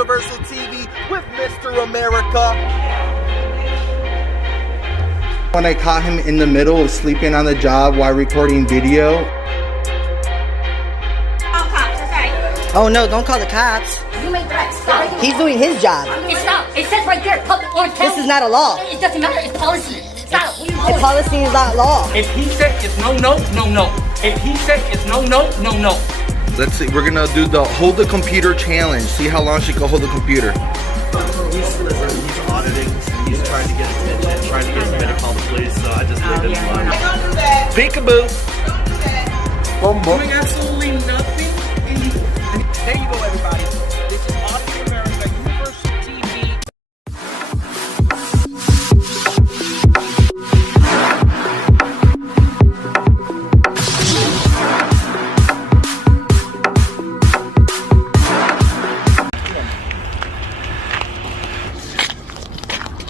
Universal TV with Mr. America. When I caught him in the middle of sleeping on the job while recording video. Oh no, don't call the cops. You made threats. He's doing his job. It's not. It says right there, public orange county. This is not a law. It doesn't matter. It's policy. Stop. The policy is not law. If he said it's no, no, no, no. If he said it's no, no, no, no. Let's see, we're gonna do the hold the computer challenge. See how long she can hold the computer. He's auditing. He's trying to get attention, trying to get somebody to call the police. So I just leave it alone. Peekaboo. Doing absolutely nothing. There you go, everybody. This is Audit America Universal TV.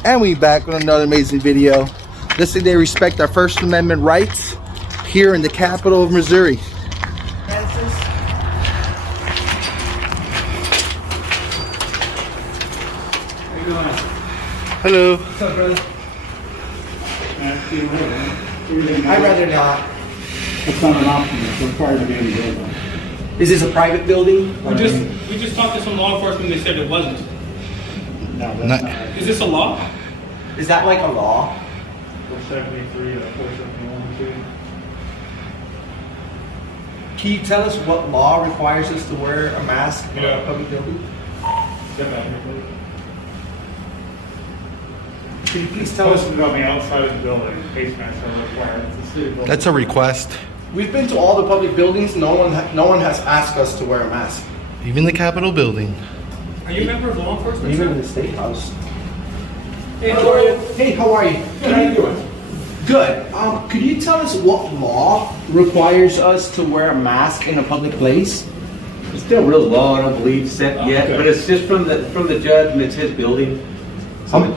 And we back with another amazing video. Let's say they respect our First Amendment rights here in the capital of Missouri. Hello. What's up, brother? I'd rather not. It's not an option, it's required to be in the building. Is this a private building? We just talked to some law enforcement, they said it wasn't. No, that's not. Is this a law? Is that like a law? 473, 471, too. Can you tell us what law requires us to wear a mask in a public building? Step back here, please. Can you please tell us? Posted on the outside of the building, face masks are required. It's a city building. That's a request. We've been to all the public buildings. No one has asked us to wear a mask. Even the Capitol building. Are you a member of law enforcement? Even sir? in the State House. Hey, how are you? Hey, how are you? Good, how you doing? Good. Could you tell us what law requires us to wear a mask in a public place? It's still real law, I don't believe, set yet, okay. but it's just from the judge, and it's his building. So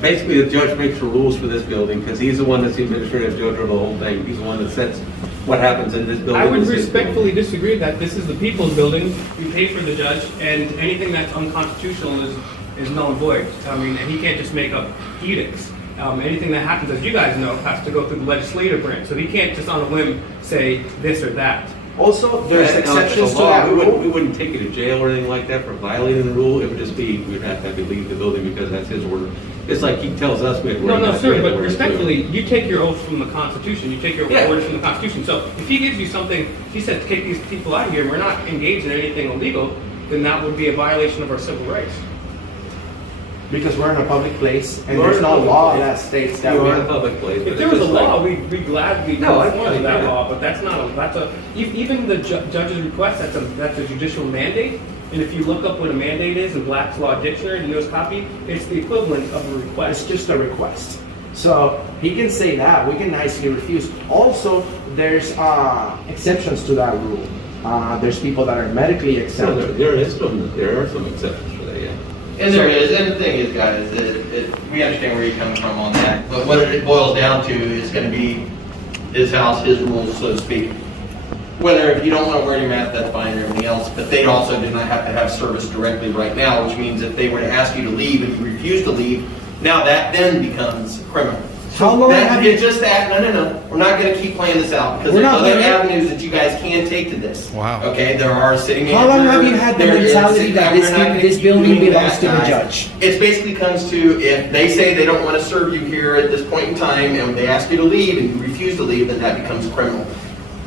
basically the judge makes the rules for this building, because he's the one that's the administrative judge of the whole thing. He's the one that sets what happens in this building. I would This is respectfully disagree that this is the people's building, you pay for the judge, and anything that's unconstitutional is null and void. I mean, and he can't just make up edicts. Anything that happens, as you guys know, has to go through the legislative branch, so he can't just on a whim say this or that. Also, there's It's exceptions a to law. that rule. We wouldn't take you to jail or anything like that for violating the rule. It would just be, we'd have to leave the building because that's his order. It's like he tells us we have to wear No, masks, sir, we have to but wear it, too. respectfully, you take your oath from the Constitution. You take your Yeah. orders from the Constitution. So if he gives you something, he said to kick these people out of here, and we're not engaged in anything illegal, then that would be a violation of our civil rights. Because we're in a public place, and We're there's in a no public law place. that states that You we are in a public place. but If there it's was a just law, like- we'd gladly No, I- conform to that yeah. law, but that's not even the judge's request, that's a judicial mandate. And if you look up what a mandate is in Black's Law Dictionary, the newest copy, it's the equivalent of a It's request. just a request. So he can say that, we can nicely refuse. Also, there's exceptions to that rule. There's people that are medically No, exempt. there are some exceptions for that, yeah. And there is, and the thing is, guys, we understand where you're coming from on that, but what it boils down to is gonna be his house, his rules, so to speak. Whether if you don't want to wear your mask, that's fine, and everything else, but they also do not have to have service directly right now, which means if they were to ask you to leave and you refuse to leave, now that then becomes criminal. How long have you? It's just that, no, we're not gonna keep playing this out, because We're there's not other gonna- avenues that you guys can take to this. Wow. Okay, there are city How long have you manager, had the there is mentality city- that we're this not gonna this keep building doing belongs that, to the guys. judge? It basically comes to, if they say they don't want to serve you here at this point in time, and they ask you to leave, and you refuse to leave, then that becomes criminal.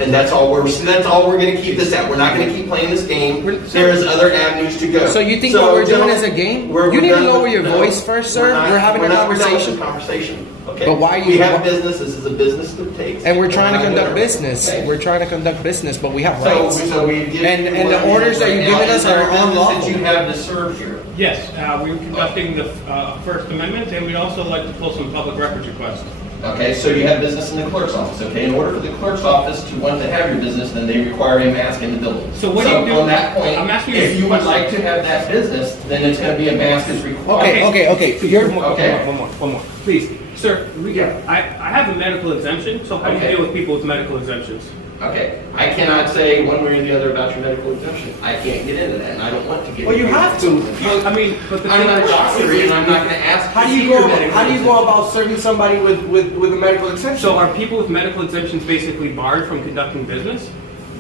And that's all we're going to keep this at. We're not going to keep playing this game. There is other avenues to go. So you think what we're doing is a game? You need to lower your voice first, sir. We're having a conversation. Okay. But why are you- We have business. This is a business that takes. And we're trying to conduct whatever. business. Okay. We're trying to conduct business, but we have So rights. we've given you And the what it orders is that right you've now. given us Is there are a business unlawful. that you have to serve here. Yes, we're conducting the First Amendment, and we'd also like to pull some public records requests. Okay, so you have business in the clerk's office, okay? In order for the clerk's office to want to have your business, then they require a mask in the building. So what do you do? on that point, I'm asking you if you would a like question. to have that business, then it's gonna be a mask is required. Okay. One more, please. Sir, Yeah. I have a medical exemption, so how do you Okay. deal with people with medical exemptions? Okay, I cannot say one way or the other about your medical exemption. I can't get into that, and I don't want to get Well, you into have it. to. Well, I mean, but the I'm thing not a doctor, and I'm not gonna ask. How do to you see go? your medical How do you go exemption. about serving somebody with a medical exemption? So are people with medical exemptions basically barred from conducting business?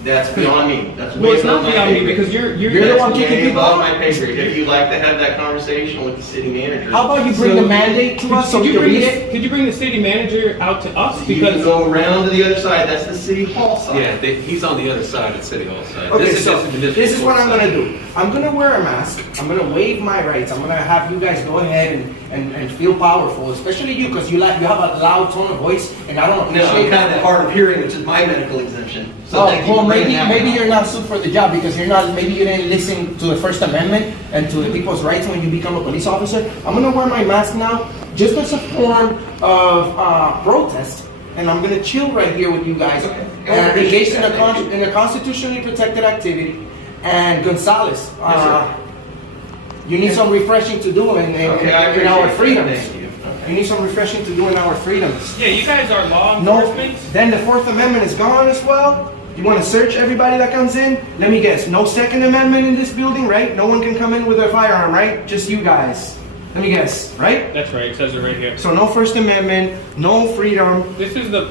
That's beyond me. That's way Well, it's above not my beyond me pay grade. because you're You're the That's one kicking way people above out. my pay grade. If you'd like to have that conversation with the city manager. How about you bring the mandate to us so we can read it? Could you bring the city manager out to us? You can Because go around to the other side. That's the city hall side. Yeah, he's on the other side of City Hall side. Okay, This is so just a municipal this is what I'm side. gonna do. I'm gonna wear a mask. I'm gonna waive my rights. I'm gonna have you guys go ahead and feel powerful, especially you, because you have a loud tone of voice, and I don't No, appreciate I'm kind of hard of hearing, which is my medical exemption. So Oh, thank you well, for bringing that maybe one you're up. not suited for the job because maybe you didn't listen to the First Amendment and to the people's rights when you become a police officer. I'm gonna wear my mask now just as a form of protest, and I'm gonna chill right here with you guys. And engaged in a constitutionally protected activity. And Gonzalez, you need some refreshing to do in Okay, I in our appreciate that. freedoms. Thank you. You need some refreshing to do in our freedoms. yeah, you guys are law No, enforcement. then the Fourth Amendment is gone as well. You want to search everybody that comes in? Let me guess, no Second Amendment in this building, right? No one can come in with a firearm, right? Just you guys. Let me guess, right? That's right. It says it right here. So no First Amendment, no freedom. This is the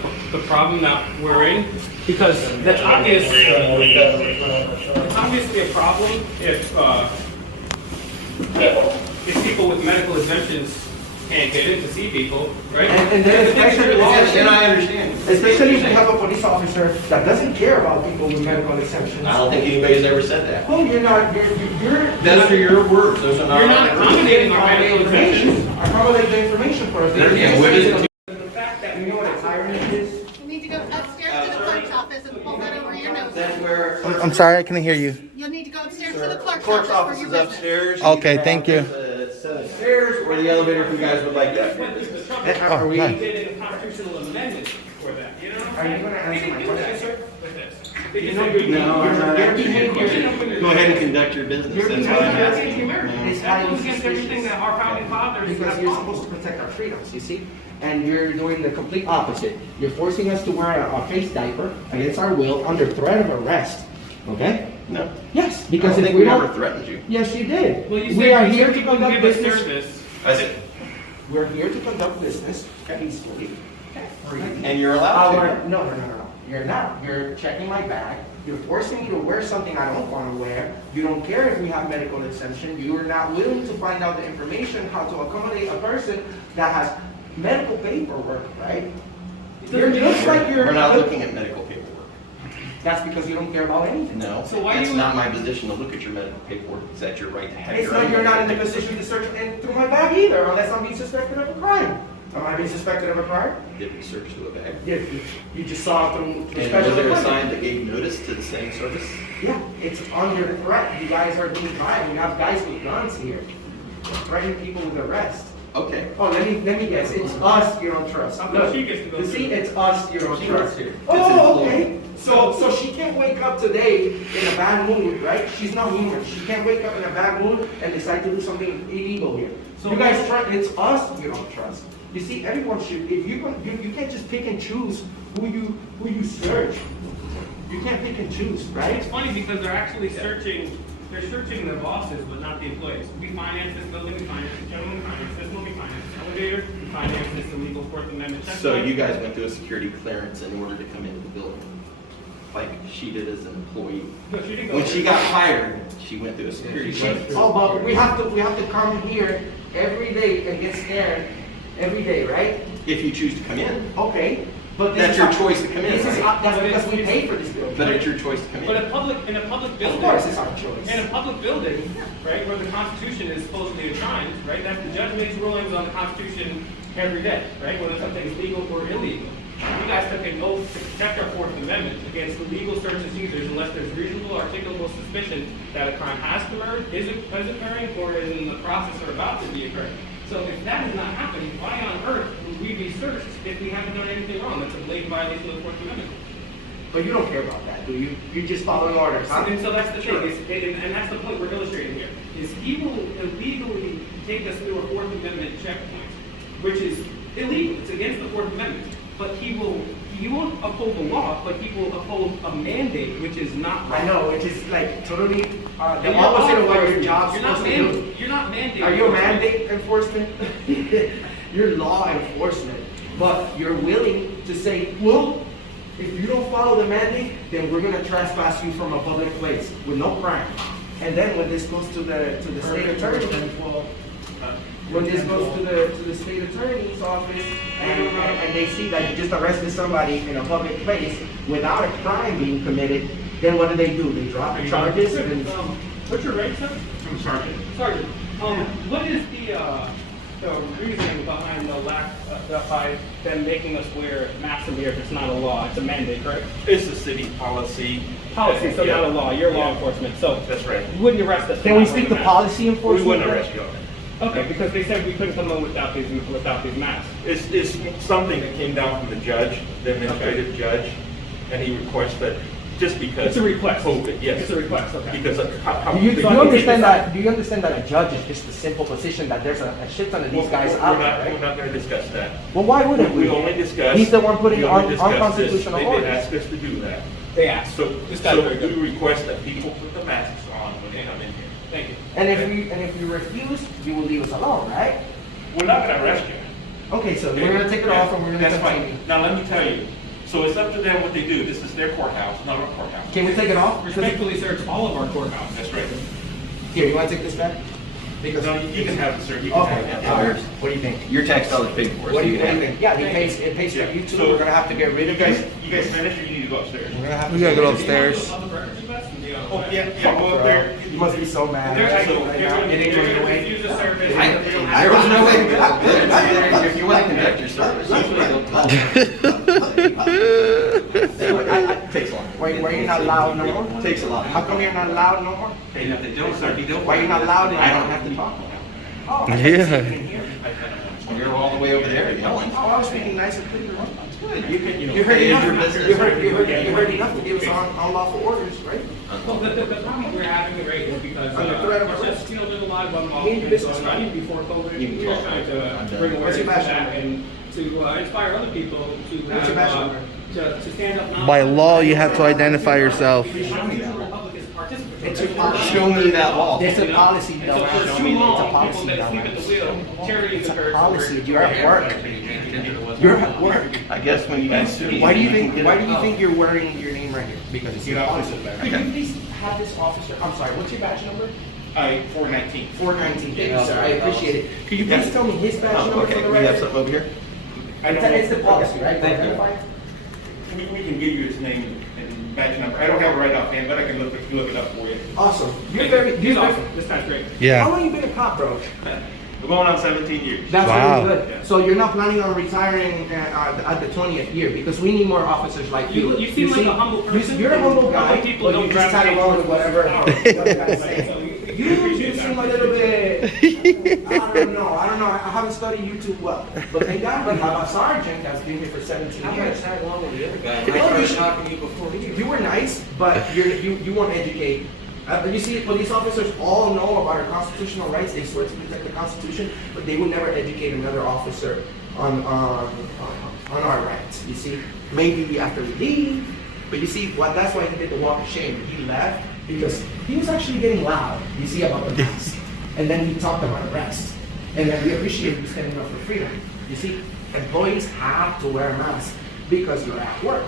problem that we're in because that's obvious. It's obviously a problem if people with medical exemptions can't get in to see people, right? And then The thing is, especially, And I understand. especially if you have a police officer that doesn't care about people with medical exemptions. I don't think anybody's ever said that. Well, you're Those are your words. Those are not. You're not accommodating our medical exemptions. accommodate the information for us. Yeah, what is it? The fact that You know what a tyrant is? You need to go upstairs to the clerk's office and pull that over your nose. That's where. I'm sorry, I couldn't hear you. You'll need to go upstairs to the clerk's Clerk's office office for is your business. upstairs. Okay, thank you. Set of stairs or the elevator if you guys would like that. Are we? we did a constitutional amendment for that. You know what Are I'm you saying? gonna We answer can my do that, question? sir, with this. They You can know say, you're- No, I'm not Your asking you a behavior- question. Go ahead and conduct your business. Your That's behavior- all I'm That's asking. anti-American. It's That highly goes against everything that our founding fathers Because have you're taught. supposed to protect our freedoms, you see? And you're doing the complete opposite. You're forcing us to wear a face diaper against our will under threat of arrest. Okay? No. Yes, I because don't if think we we ever don't. threatened you. Yes, you did. Well, you We are said here to you wouldn't conduct give us business. service. I said, We're here to conduct business peacefully. and you're allowed to. No. You're not. You're checking my bag. You're forcing me to wear something I don't want to wear. You don't care if we have medical exemption. You are not willing to find out the information how to accommodate a person that has medical paperwork, right? It looks like you're. We're not looking at medical paperwork. That's because you don't care about anything. No, So why that's you- not my position to look at your medical paperwork. It's at your right to have It's your not, own you're not in the medical position to search through my bag either, unless I'm being suspected of a crime. Am I being suspected of a crime? paperwork. Did we search through a bag? Yeah, you just saw it through And special was there a equipment. sign that gave notice to the same service? Yeah, it's under threat. You guys are being tried. We have guys with guns here, threatening people with arrest. Okay. Oh, let me guess. It's us you don't trust. No, she gets to go You see, through. it's us you don't She trust. works here. It's Oh, an okay. So she can't wake up today in a bad mood, right? She's not human. She can't wake up in a bad mood and decide to do something illegal here. So You guys trust. It's us you don't trust. You see, everyone should. If you can't just pick and choose who you search. You can't pick and choose, right? It's funny because they're actually searching their bosses, but not the employees. We finance this building, we finance this gentleman, we finance this one, we finance this elevator, we finance this illegal Fourth Amendment checkpoint. So you guys went through a security clearance in order to come into the building, like she did as an employee. No, she didn't go When there. she got hired, she went through a security clearance. Oh, but we have to come here every day and get scared every day, right? If you choose to come in, Okay, but this that's is your choice to come in, This is right? that's because we pay for this building. But it's your choice to come But in. in a public building. Of course, it's our choice. In a public building, right, where the Constitution is supposedly enshrined, right, that the judge makes rulings on the Constitution every day, right, whether something is legal or illegal. You guys took an oath to protect our Fourth Amendment against illegal search and seizures unless there's reasonable, articulable suspicion that a crime has occurred, is occurring, or is in the process or about to be occurring. So if that is not happening, why on earth would we be searched if we haven't done anything wrong? That's a blatant violation of the Fourth Amendment. But you don't care about that, do you? You just following orders, huh? And so that's the thing, and that's the point we're illustrating here, is he will illegally take us through a Fourth Amendment checkpoint, which is illegal, it's against the Fourth Amendment, but he you won't uphold the law, but you will uphold a mandate, which is not right. I know, which is like totally the And you're opposite of what your enforcement. job's You're not supposed to do. You're not mandating. Are you a mandate enforcement? You're law enforcement. But you're willing to say, well, if you don't follow the mandate, then we're gonna trespass you from a public place with no crime. And then when this goes to the state attorney, when this goes to the state attorney's office and they see that you just arrested somebody in a public place without a crime being committed, then what do? They drop the charges and What's your rank, sir? I'm sergeant. Sergeant. What is the reasoning behind the lack by them making us wear masks in here if it's not a law? It's a mandate, correct? It's a city policy. Policy, so Yeah. not a law. You're law enforcement, so That's right. you wouldn't arrest us. can we speak to policy We enforcement? wouldn't arrest you on it. Okay, because they said we couldn't come in without these masks. It's something that came down from the judge, the administrative judge, and he requested, just because. It's a request. COVID, yes. It's a request, okay. Because of how. Do you big- understand that? Do you understand that a judge is just a simple position that there's a shit ton of these guys We're out not- there, We're right? not gonna discuss that. Well, why wouldn't we? We only discuss. He's the one putting we only on discuss this. unconstitutional They orders. did ask us to do that. They asked. So, This guy's so very good. we request that people put the masks on when they come in here. Thank you. And if you refuse, you will leave us alone, right? We're not gonna arrest you. Okay, so we're gonna take it off and we're gonna That's continue. fine. Now, let me tell you, so it's up to them what they do. This is their courthouse, not our courthouse. Can we take it off? Respectfully, sir, it's all of our courthouse. That's right. Here, you wanna take this back? Because No, you can have it, sir. You can okay, have it. all right. What do you think? Your tax dollars paid for it. What do you so can have think? Yeah, it pays for Yeah. you too. So- We're gonna have to get rid You of guys, it. you guys finished or you need to go upstairs? We're gonna have We to gotta go get rid of upstairs. Oh, yeah, go up there. You must be so mad. They're right gonna now. It ain't going away. refuse the service. I there was no way. If you want to conduct your service, it takes long. Why you're not loud no more? Takes a lot. How come you're not loud no more? And if they don't, sir, if you don't. Why you're not loud and I don't have to talk? Oh, I Yeah. can see it in here. You're all the way over there yelling. Oh, I was speaking nice and clear. Good. You can, You heard stay in enough. your business. You heard enough to give us unlawful orders, right? Well, the problem we're having right is because Under threat of it's arrest. just, there's a lot of unlawful You need things business, going on. right? Even before COVID, You can we were talk. trying to I'm done. bring What's awareness your to badge that number? and to inspire other people to What's your badge have, number? to stand up. By law, you have to identify yourself. Show me that. The public is participants. It's a policy. Show me that law. It's a policy, And no, so for it's too long, a people policy, that no. sleep at the wheel, charity is It's a encouraged. policy. You're at work. You're at work. I guess when you guys sue me. Why do you can think? get Why it. do you think you're wearing your name right here? Because it's your officer. Could you please have this officer? I'm sorry. What's your badge number? 419. 419. Thank you, sir. I appreciate it. Could you please tell me his badge Oh, number okay, for the we have record? something over here? It's the policy, right? Thank you. We can give you his name and badge number. I don't have it right offhand, but I can look it up for you. Awesome. You're He's very. You're awesome. very. This guy's great. How Yeah. long you been a cop, bro? We're going on 17 years. That's Wow. really good. So you're not planning on retiring at the 20th year because we need more officers like you. You seem like a humble person. You're a humble guy, Humble people but don't you just tag gravitate along with towards whatever. power. whatever guy's saying. You seem a little bit. I don't know. I haven't studied you too well. But thank God we have a sergeant that's been here for 17 years. tag along with the other guy? Well, you should- talking to you before we You were nice, but you won't educate. You see, police officers all know about our constitutional rights. They swear to protect the Constitution, but they would never educate another officer on our rights. You see, maybe after we leave, but you see, that's why he did the walk of shame. He left because he was actually getting loud. You see about the mask, and then he talked about arrest, and then we appreciate you standing up for freedom. You see, employees have to wear a mask because you're at work.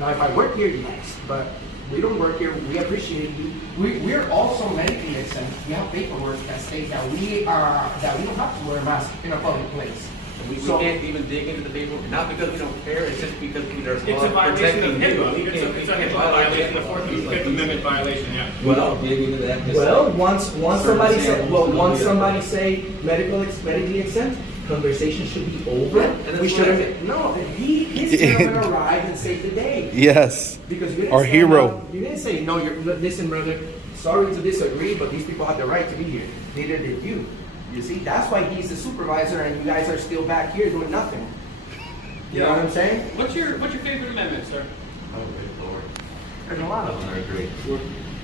Now, if I work here, yes, but we don't work here. We appreciate you. We're also medically exempt. We have paperwork that states that we don't have to wear a mask in a public place. We So- can't even dig into the paperwork, not because we don't care, it's just because there's It's a law violation protecting of you. HIPAA. We It's can't- a we can't HIPAA violate violation, the HIPAA. 14th Amendment violation, yeah. Well, dig into that. just- Well, once somebody Certain said, samples, once yeah. somebody say medically exempt, conversation should be over. And that's We what should I have. No, his gentleman arrived and saved the day. Yes. Because you didn't Our stand hero. up, you didn't say no. Listen, brother. Sorry to disagree, but these people have the right to be here. Neither did you. You see, that's why he's the supervisor, and you guys are still back here doing nothing. You know what I'm saying? What's your favorite amendment, sir? Oh, good Lord. There's a lot of them. I agree.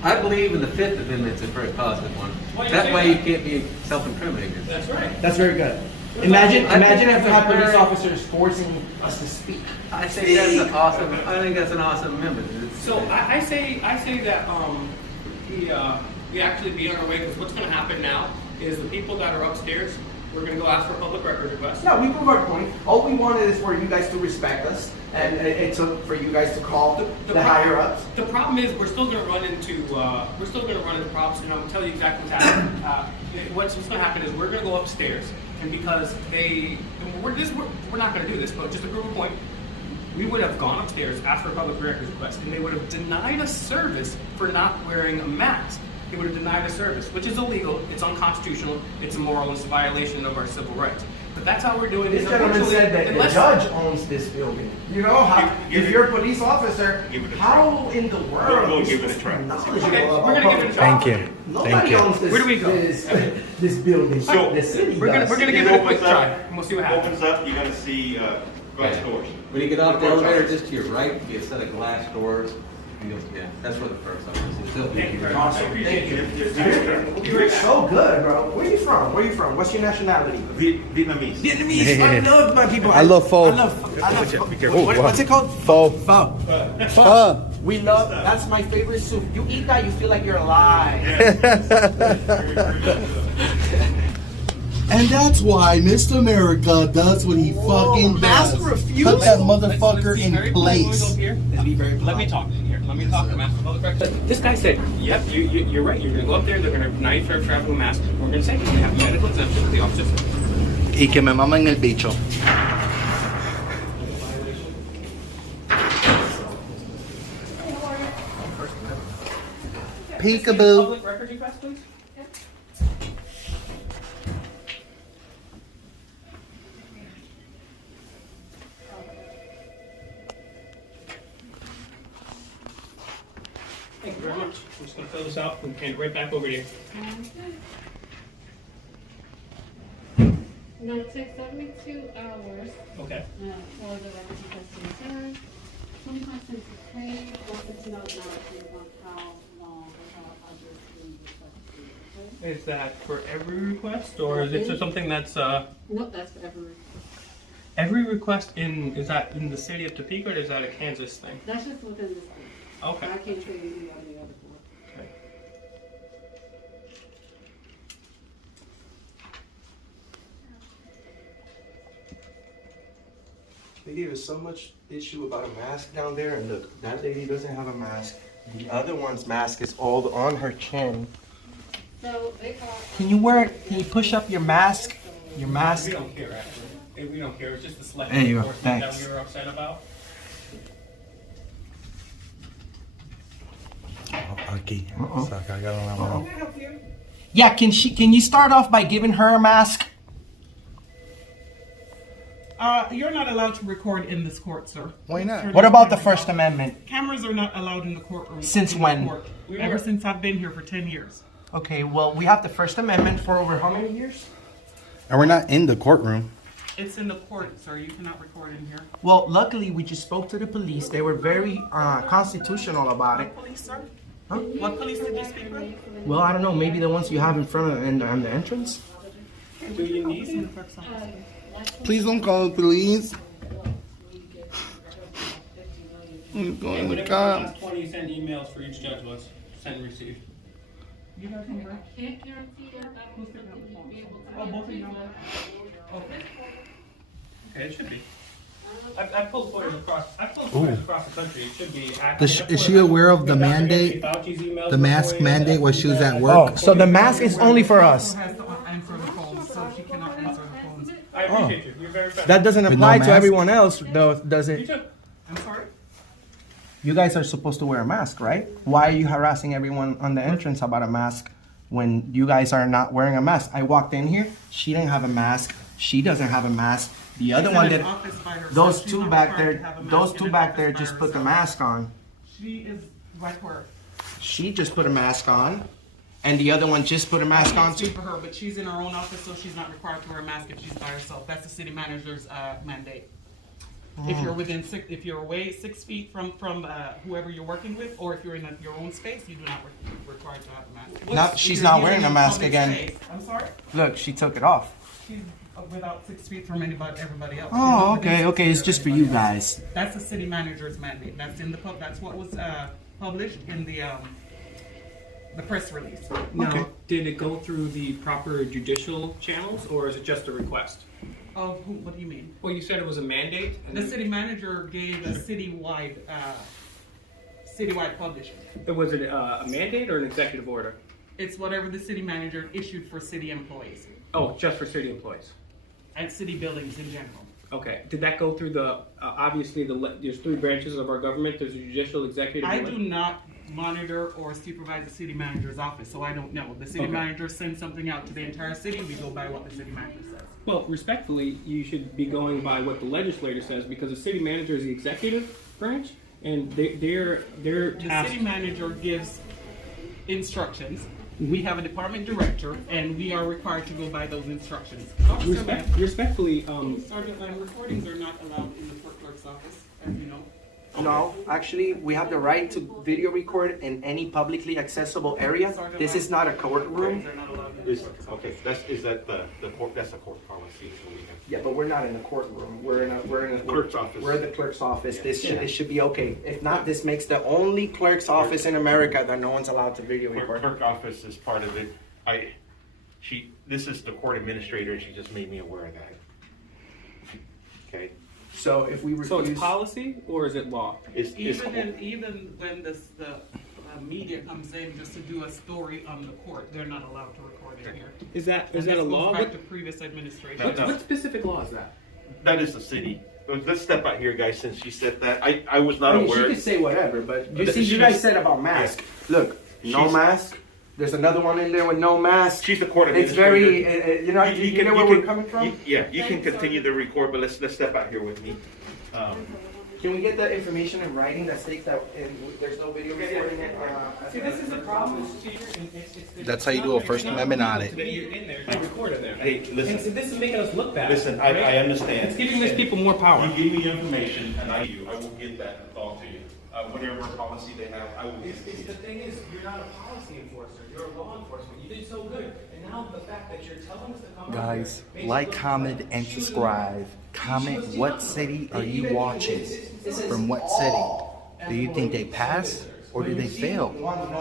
I believe in the Fifth Amendment, it's a very positive one. Why do you That say way you that? can't be self-incriminated. That's right. That's very good. Imagine if we had police officers forcing us to speak. I think that's an awesome. I think that's an awesome amendment. So I say that we actually be on our way, because what's going to happen now is the people that are upstairs, we're going to go ask for public record requests. No, we prove our point. All we wanted is for you guys to respect us, and it took for you guys to call the higher ups. The problem is we're still going to run into problems, and I'm going to tell you exactly what's happening. What's going to happen is we're going to go upstairs, and because we're not going to do this, but just to prove a point, we would have gone upstairs, asked for a public records request, and they would have denied us service for not wearing a mask. They would have denied us service, which is illegal, it's unconstitutional, it's immoral, it's a violation of our civil rights. But that's how we're doing it. This gentleman said that the judge owns this building. You know, if you're a police officer, how in the world? We'll give it a try. Okay, we're going to give it a try. Thank you. Nobody owns this. Where do we go? This building. So, the city We're does. going to give it a quick try, and we'll see what happens. Opens up, you're gonna see glass doors. When you get off the elevator, just to your right, be a set of glass doors. And yeah, that's where the first office is. Thank you very much. I appreciate you. You're so good, bro. Where you from? What's your nationality? Vietnamese. Vietnamese. I love my people. I love pho. I love what's it called? Pho. Pho. We love. That's my favorite soup. You eat that, you feel like you're alive. And that's why Mr. America does what he fucking does. Put that motherfucker in place. Let me talk here. Let me talk to Master Public Records. This guy said, yep, you're right. You're going to go up there. They're going to deny you for traveling a mask. We're going to say you're going to have a medical exemption for the officers. Y que me mamen el bicho. Peekaboo. Public records request, please. Thank you very much. I'm just going to fill this out and hand it right back over to you. No, it takes 72 hours Okay. for the records request to return. 25 cents is paid. Wanted to know now how long or how others will request to be. Is that for every request, or is it just something that's No, that's for every request. every request is that in the city of Topeka, or is that a Kansas thing? That's just within this group. Okay. I can't say any of the other four. Okay. They gave us so much issue about a mask down there, and look, that lady doesn't have a mask. The other one's mask is all on her chin. So they call. Can you push up your mask? Your mask? We don't care, actually. We don't care. It's just the select There you go. enforcement that Thanks. we were upset about. Aquí. Saca, Yeah, can you start off by giving her a mask? You're not allowed to record in this court, sir. Why not? What about the First Amendment? Cameras are not allowed in the courtroom. Since in the when? court. Ever since I've been here for 10 years. Okay, well, we have the First Amendment for over how many years? And we're not in the courtroom. It's in the court, sir. You cannot record in here. Well, luckily, we just spoke to the police. They were very constitutional about it. What police, sir? Huh? What police did you speak with? Well, I don't know. Maybe the ones you have in front of and on the entrance. Do you need In the first office. Please don't call the police. I'm going to cop. 20 you send emails for each judge was sent and received. You got him, I right? can't guarantee that that will be able to. Oh, both of you. Okay, it should be. I've pulled photos across the country. It should be accurate. Is she aware of the mandate? The mask mandate while she was at work? Oh, so the mask is only for us. She has to answer the phones, so she cannot answer the phones. I appreciate you. You're very friendly. That doesn't With apply no to mask? everyone else, though, does You it? too. I'm sorry? You guys are supposed to wear a mask, right? Why are you harassing everyone on the entrance about a mask when you guys are not wearing a mask? I walked in here, she didn't have a mask, she doesn't have a mask. The other She's one in an that, office by herself. those She's two not back required to there, have a mask those in two an back office there by just put the herself. mask on. She is right where. She just put a mask on, and the other one just put a mask I on can't speak too. for her, but she's in her own office, so she's not required to wear a mask if she's by herself. That's the city manager's mandate. If you're within if you're away 6 feet from whoever you're working with, or if you're in your own space, you do not required to have a mask. Not, If she's you're not here wearing in a mask public again. space- I'm sorry. Look, she took it off. She's without 6 feet from everybody else. Oh, okay, okay. It's just for you guys. That's the city manager's mandate. That's in the that's what was published in the press release. Now, did it go through the proper judicial channels, or is it just a request? Of who? What do you mean? Well, you said it was a mandate. The city manager gave a citywide publishing. Was it a mandate or an executive order? It's whatever the city manager issued for city employees Oh, just for city employees. and city buildings in general. Okay. Did that go through the? Obviously, there's 3 branches of our government. There's a judicial, executive. I do not monitor or supervise the city manager's office, so I don't know. The city manager sends something out to the entire city. We go by what the city manager says. Well, respectfully, you should be going by what the legislator says, because the city manager is the executive branch, and they're The tasked. city manager gives instructions. We have a department director, and we are required to go by those instructions. Respectfully, Sergeant, recordings are not allowed in the clerk's office, as you know. No, actually, we have the right to video record in any publicly accessible area. This is not a courtroom. That's a court policy. So we have. Yeah, but we're not in the courtroom. We're in the Clerk's office. We're in the clerk's office. It should be okay. If not, this makes the only clerk's office in America that no one's allowed to video record. Clerk office is part of it. This is the court administrator, and she just made me aware of that. Okay. So if we refuse, so it's policy or is it law? Even when the media comes in just to do a story on the court, they're not allowed to record it here. Is that a law? Back to previous administration. What specific law is that? That is the city. Let's step out here, guys. Since she said that, I was not aware. She could say whatever, but you guys said about mask. Look, no mask. There's another one in there with no mask. She's the court It's administrator. very, you know where we're coming from? You can continue to record, but let's step out here with me. Can we get the information in writing that states that there's no video recording? See, this is the problem. That's how you do a First Amendment audit. You're in there, you record in there. Hey, listen. And so this is making us look bad. Listen, right? I understand. It's giving these people more power. You give me information, and I will get that all to you. Whatever policy they have, I will get it to you. The thing is, you're not a policy enforcer. You're a law enforcement. You did so good, and now the fact that you're telling us to come Guys, like, comment, and subscribe. Comment what city are you watching? From what city? Do you think they passed or did they fail?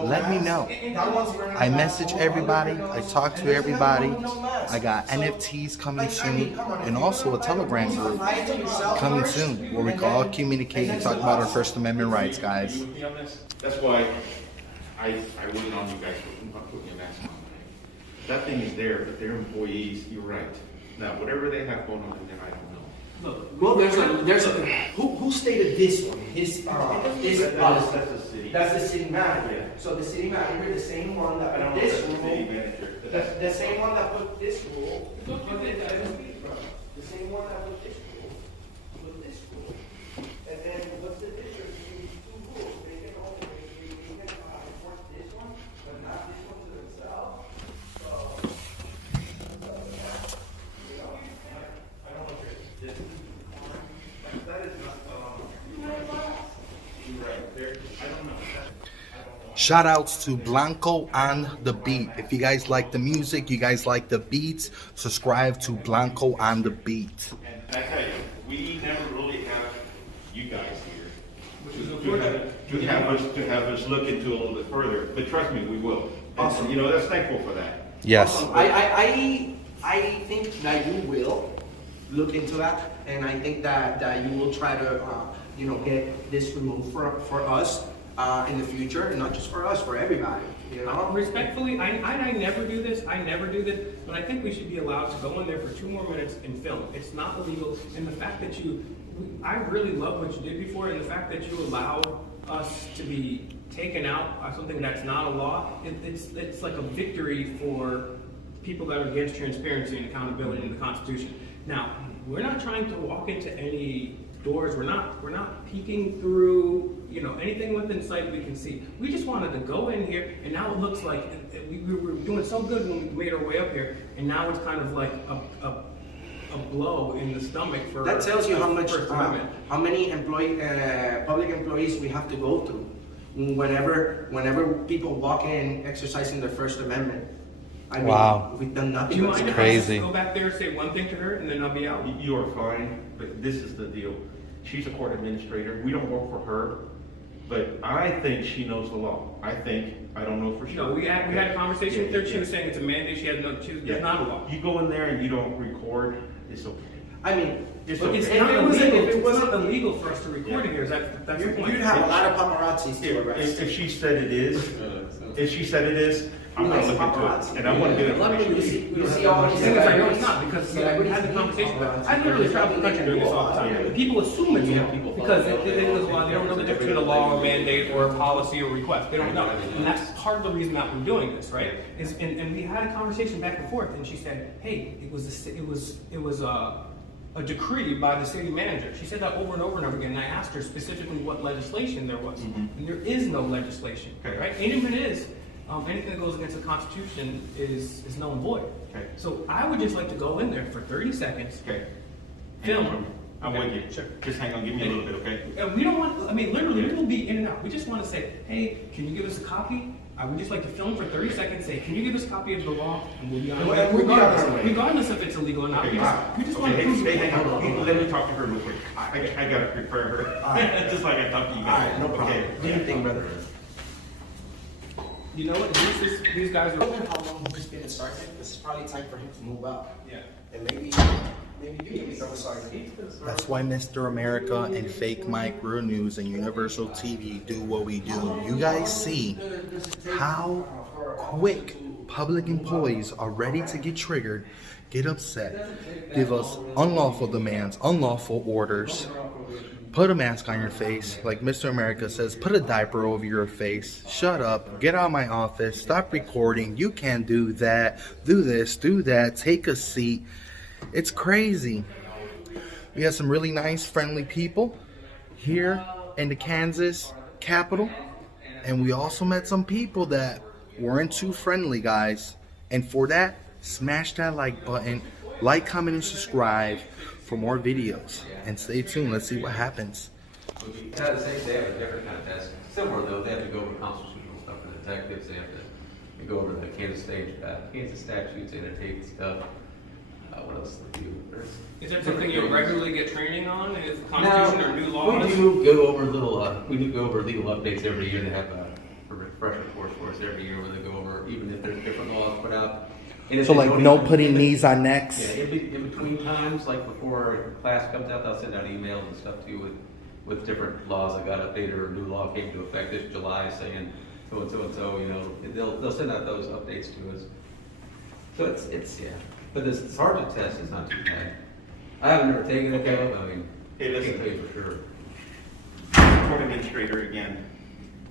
Let me know. I message everybody. I talk to everybody. I got NFTs coming soon, and also a Telegram group coming soon where we can all communicate and talk about our First Amendment rights, guys. That's why I wouldn't on you guys for putting your mask on. That thing is there, but they're employees. You're right. Now, whatever they have going on in there, I don't know. Well, there's a who stated this one? That's the city. That's the city manager. So the city manager, the same one that put this rule, the same one that put this rule, the same one that put this rule, and then what's the difference between these 2 rules? They can enforce this one, but not this one to themselves. Shout outs to Blanko on the beat. If you guys like the music, you guys like the beats, subscribe to Blanko on the beat. And I tell you, we never really have you guys here to have us look into a little bit further. But trust me, we will. Awesome. And, that's thankful for that. Yes. I think that you will look into that, and I think that you will try to get this removed for us in the future, and not just for us, for everybody. Respectfully, I never do this. But I think we should be allowed to go in there for 2 more minutes and film. It's not illegal, and the fact that I really love what you did before, and the fact that you allowed us to be taken out by something that's not a law. It's like a victory for people that are against transparency and accountability in the Constitution. Now, we're not trying to walk into any doors. We're not peeking through, anything within sight we can see. We just wanted to go in here, and now it looks like we were doing so good when we made our way up here, and now it's kind of like a blow in the stomach for. That tells you how how many public employees we have to go through whenever people walk in exercising their First Amendment. I mean, Wow. we've done Do nothing. you but mind if crazy. I just go back there and say one thing to her and then I'll be out? You are fine, but this is the deal. She's a court administrator. We don't work for her, but I think she knows the law. I don't know for sure. No, we had a conversation with her. She was saying it's a mandate. There's not a law. You go in there and you don't record, it's okay. I mean, It's look, okay. it's If not it illegal. wasn't illegal for us to record it here, that's the point. You'd have a lot of paparazzis to arrest. If she said it is, I'm gonna look into it, and I wanna get information. You see all The these thing is, I know it's not, because we had the conversation, but I literally travel the country doing this all the time. And people assume it's law, because they don't know the difference between a law or mandate or a policy or request, they don't know. And that's part of the reason that we're doing this, right? And we had a conversation back and forth, and she said, hey, it was a decree by the city manager. She said that over and over and over again, and I asked her specifically what legislation there was. And there is no legislation, right? And if it is, anything that goes against the Constitution is null and void. Okay. So I would just like to go in there for 30 seconds, Okay. film. I'm with you. Sure. Just hang on, give me a little bit, okay? And we don't want, literally, we'll be in and out. We just want to say, hey, can you give us a copy? I would just like to film for 30 seconds, say, can you give us a copy of the law? And we'll be on our way. Regardless if it's illegal or not. Okay, We just want to okay, prove hey, it. hang on. Let me talk to her real quick. I gotta prepare her, just like I talked to you guys. Alright, no problem. Okay. Do your thing, brother. You know what? These guys I don't are. know how long he's been in sergeant. This is probably time for him to move up. Yeah. And maybe you can become a sergeant. That's why Mr. America and Fake Mike, Real News, and Universal TV do what we do. You guys see how quick public employees are ready to get triggered, get upset, give us unlawful demands, unlawful orders, put a mask on your face, like Mr. America says, put a diaper over your face, shut up, get out of my office, stop recording, you can't do that, do this, do that, take a seat. It's crazy. We have some really nice, friendly people here in the Kansas Capitol, and we also met some people that weren't too friendly, guys. And for that, smash that like button, like, comment, and subscribe for more videos. And stay tuned. Let's see what happens. They have a different kind of test. Similar though, they have to go over constitutional stuff for detectives. They have to go over the Kansas statutes, annotate stuff. What else do they do? Is that something you regularly get training on? Is Constitution or new laws? We do go over legal updates every year. They have a refresher course for us every year where they go over, even if there's different laws put out. And if So they like don't no even- putting knees on necks. Yeah, in between times, like before class comes out, they'll send out emails and stuff to you with different laws that got updated or a new law came into effect this July saying so and so and so. You know, they'll send out those updates to us. So it's yeah. But this sergeant test is not too bad. I haven't ever taken it though. I mean, Hey, I listen. can't tell you for sure. Court administrator again,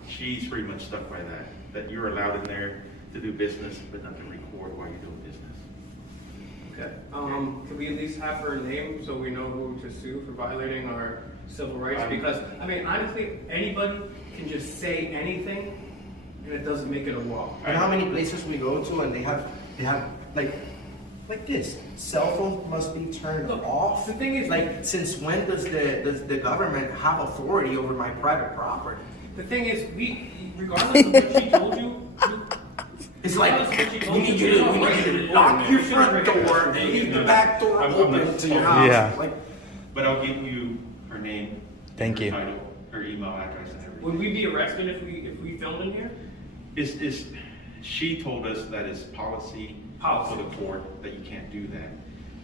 she's pretty much stuck by that you're allowed in there to do business, but not to record while you're doing business. Okay. Can we at least have her name so we know who to sue for violating our civil rights? Because, I mean, honestly, anybody can just say anything and it doesn't make it a law. You know how many places we go to and they have like this. Cell phones must be turned off. The thing is, like, since when does the government have authority over my private property? the thing is, regardless of what she told you, It's like we need you to lock your front door and leave the back door open to your house. Yeah. Like, But I'll give you her name. Thank her you. Title, her email address and everything. would we be arrested if we filmed in here? She told us that it's policy for the court that you can't do that.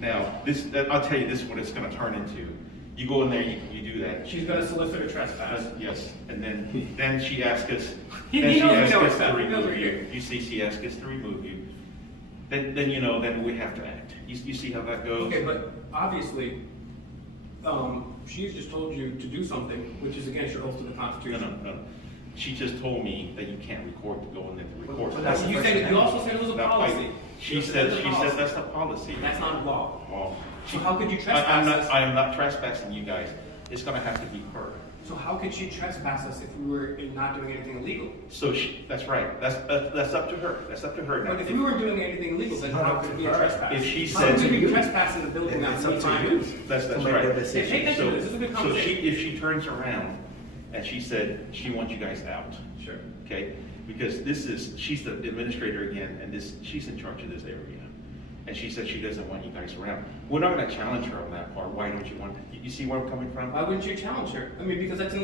Now, I'll tell you this is what it's gonna turn into. You go in there, you do that. She's gonna solicit a trespass. Yes, and then she asked us, He then she knows asked we know us stuff. to He knows remove we're you. here. You see, she asked us to remove you. Then we have to act. You see how that goes? Okay, but obviously, she's just told you to do something, which is against your oath to the Constitution. No. She just told me that you can't record to go in there to record. But that's, you also said it was a policy. She said that's the policy. That's not law. Well, So how could you trespass us? I am not trespassing you guys. It's gonna have to be her. So how could she trespass us if we were not doing anything illegal? So that's right. That's up to her. That's up to her now. But if we weren't doing anything illegal, then how could it be a trespass? If she How said could to we you- trespass in the building that's It's up to my you. use? That's to make right. that Hey, decision. take that to this is a good So conversation. if she turns around and she said she wants you guys out, Sure. okay? because she's the administrator again, and she's in charge of this area. And she said she doesn't want you guys around. We're not gonna challenge her on that part. Why don't you want, you see where I'm coming from? Why wouldn't you challenge her? I mean, because that's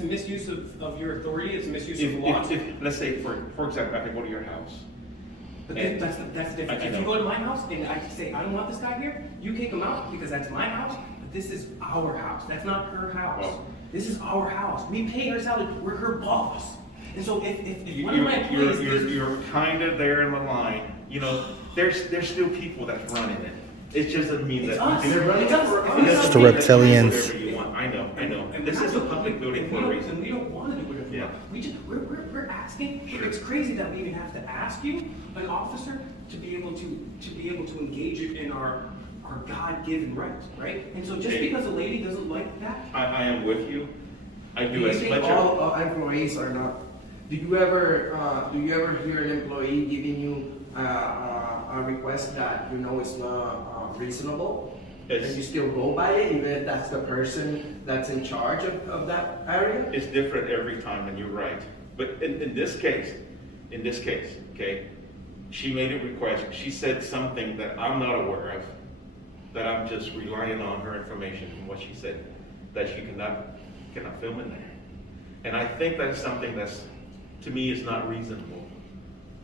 a misuse of your authority, it's a misuse of the law. If, let's say, for example, I can go to your house. But that's the difference. If you go to my house and I say, I don't want this guy here, you kick him out because that's my house, but this is our house. That's not her house. Well, this is our house. We pay her salary. We're her boss. And so if one of my employees... You're kind of there in the line. You know, there's still people that's running it. It just doesn't mean that... It's us. It's the reptilians. Whatever you want. I know. And this is a public building for a reason. And we don't want to do whatever we want. We're asking. Sure. It's crazy that we even have to ask you, an officer, to be able to engage in our God-given rights, right? And so just because a lady doesn't like that... I am with you. I do you as think much... all employees are not... Do you ever hear an employee giving you a request that you know is not reasonable? And you still go by it, even if that's the person that's in charge of that area? It's different every time, and you're right. But in this case, okay, she made a request. She said something that I'm not aware of, that I'm just relying on her information and what she said, that she cannot film in there. And I think that's something that's, to me, is not reasonable.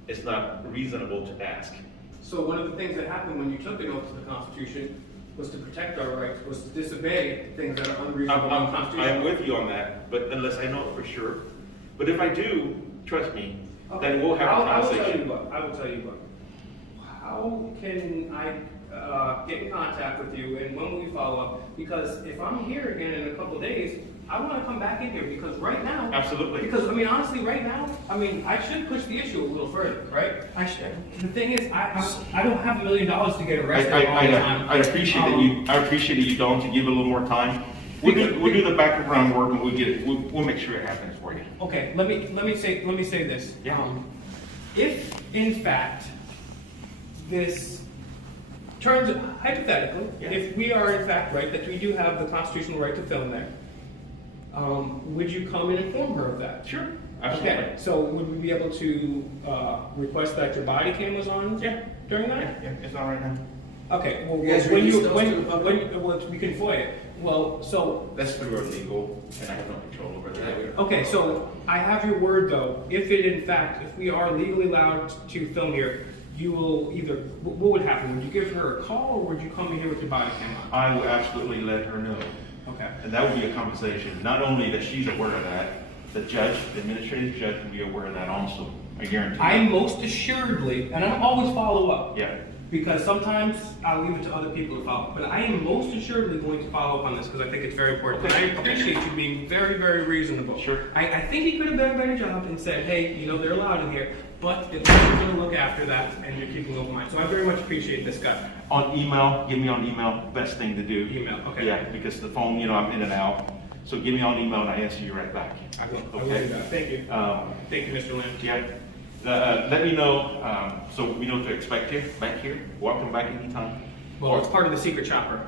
It's not reasonable to ask. So one of the things that happened when you took an oath to the Constitution was to protect our rights, was to disobey things that are unreasonable and unconstitutional. I'm with you on that, but unless I know it for sure. But if I do, trust me, then we'll have a conversation. I will tell you what. How can I get in contact with you, and when will we follow up? Because if I'm here again in a couple of days, I want to come back in here because right now... Absolutely. Because, I mean, honestly, right now, I mean, I should push the issue a little further, right? I should. The thing is, I don't have $1 million to get arrested all the time. I appreciate that you don't, to give it a little more time. We'll do the background work, and we'll make sure it happens for you. Okay, let me say this. Yeah. If, in fact, this turns, hypothetically, if we are in fact right, that we do have the constitutional right to film there, would you come and inform her of that? Sure, absolutely. Okay, so would we be able to request that your body cam was on during that? Yeah, it's on right now. Okay, well, You guys when release those to the public? we can FOIA it. Well, so... That's through our legal, and I have no control over that. Okay, so I have your word though. If we are legally allowed to film here, you will either, what would happen? Would you give her a call, or would you come in here with your body cam on? I will absolutely let her know. Okay. And that would be a conversation. Not only that she's aware of that, the judge, the administrative judge, will be aware of that also. I guarantee. I most assuredly, and I always follow up. Yeah. Because sometimes I'll leave it to other people to follow up. But I am most assuredly going to follow up on this because I think it's very important. And I appreciate you being very, very reasonable. Sure. I think he could have done a better job and said, hey, you know, they're allowed in here, but at least you're going to look after that and you're keeping open mind. So I very much appreciate this guy. On email, give me on email, best thing to do. Email, okay. Yeah, because the phone, you know, I'm in and out. So give me on email and I answer you right back. I will Okay. do that. Thank you. Thank you, Mr. Lim. Yeah. Let me know, so we know to expect you back here. Welcome back anytime. Well, it's part of the secret chopper.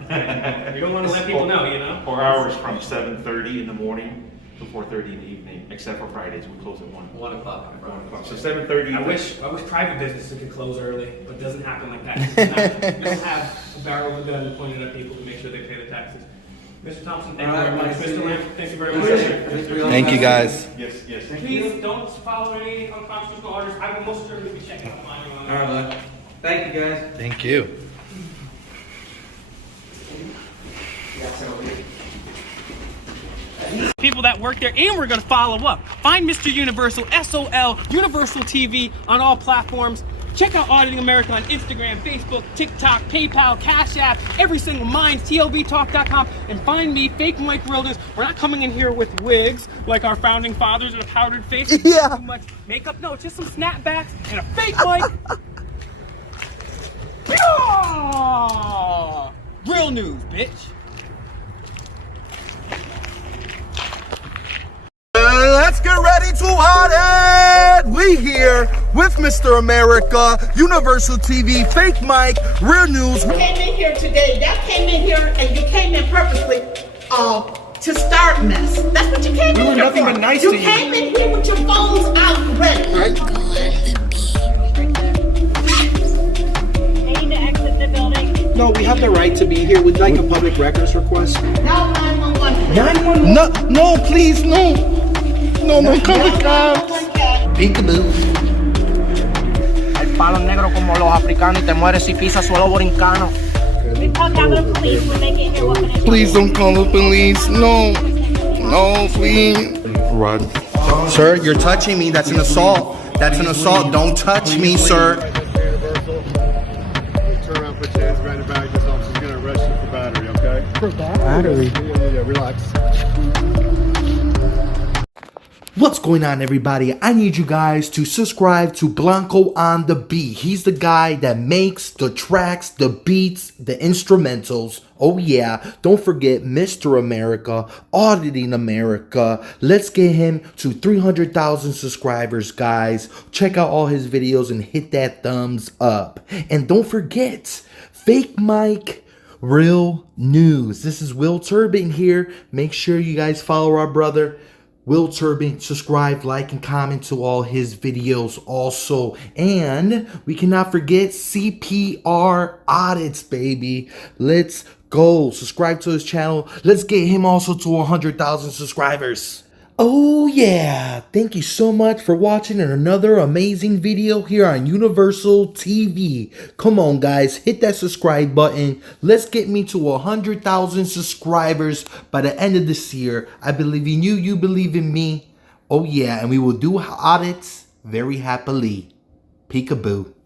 You don't want to let people know, you know? 4 hours from 7:30 in the morning to 4:30 in the evening, except for Fridays. We close at 1. 1 o'clock. 1 o'clock. So 7:30. I wish private businesses could close early, but it doesn't happen like that. We don't have a barrel of a gun pointed at people to make sure they pay the taxes. Mr. Thompson, thank you very much. Mr. Lamb, thank you very much. Thank you, guys. Yes, yes. Please don't follow any unconstitutional orders. I will most certainly be checking up on you on All that. right, bud. Thank you, guys. Thank you. People that work there, and we're going to follow up. Find Mr. Universal, SOL, Universal TV on all platforms. Check out Auditing America on Instagram, Facebook, TikTok, PayPal, Cash App, every single Minds, TLBTalk.com, and find me, Fake Mike Realtors. We're not coming in here with wigs like our founding fathers and a powdered face. Yeah. Too much makeup. No, it's just some snapbacks and a fake mic. Yeah! Real news, bitch. Let's get ready to audit! We here with Mr. America, Universal TV, Fake Mike, Real News. You came in here today. Y'all came in here and you came in purposely to start mess. That's what you came in We were here nothing for. but nice you to you. came in here with your phones out ready. They need to exit the building. No, we have the right to be here. We'd like a public records request. Now 911. 911. No, no, please, no. No, no, come on, Peekaboo. El palo negro como los africanos y te mueres si pisas suelo borincano. We called down the police when they get here. What can I do? Please don't call the police. No. No, please. Run. Sir, you're touching me. That's an assault. That's an assault. Don't touch me, sir. Turn around, put your hands behind your back. This officer's gonna arrest you for battery, okay? For battery? Yeah, relax. What's going on, everybody? I need you guys to subscribe to Blanko on the Beat. He's the guy that makes the tracks, the beats, the instrumentals. Oh yeah, don't forget Mr. America, Auditing America. Let's get him to 300,000 subscribers, guys. Check out all his videos and hit that thumbs up. And don't forget, Fake Mike, Real News. This is Will Turbitt here. Make sure you guys follow our brother Will Turbitt, subscribe, like, and comment to all his videos also. And we cannot forget CPR Audits, baby. Let's go. Subscribe to his channel. Let's get him also to 100,000 subscribers. Oh yeah, thank you so much for watching another amazing video here on Universal TV. Come on guys, hit that subscribe button. Let's get me to 100,000 subscribers by the end of this year. I believe in you, you believe in me. Oh yeah, and we will do audits very happily. Peekaboo.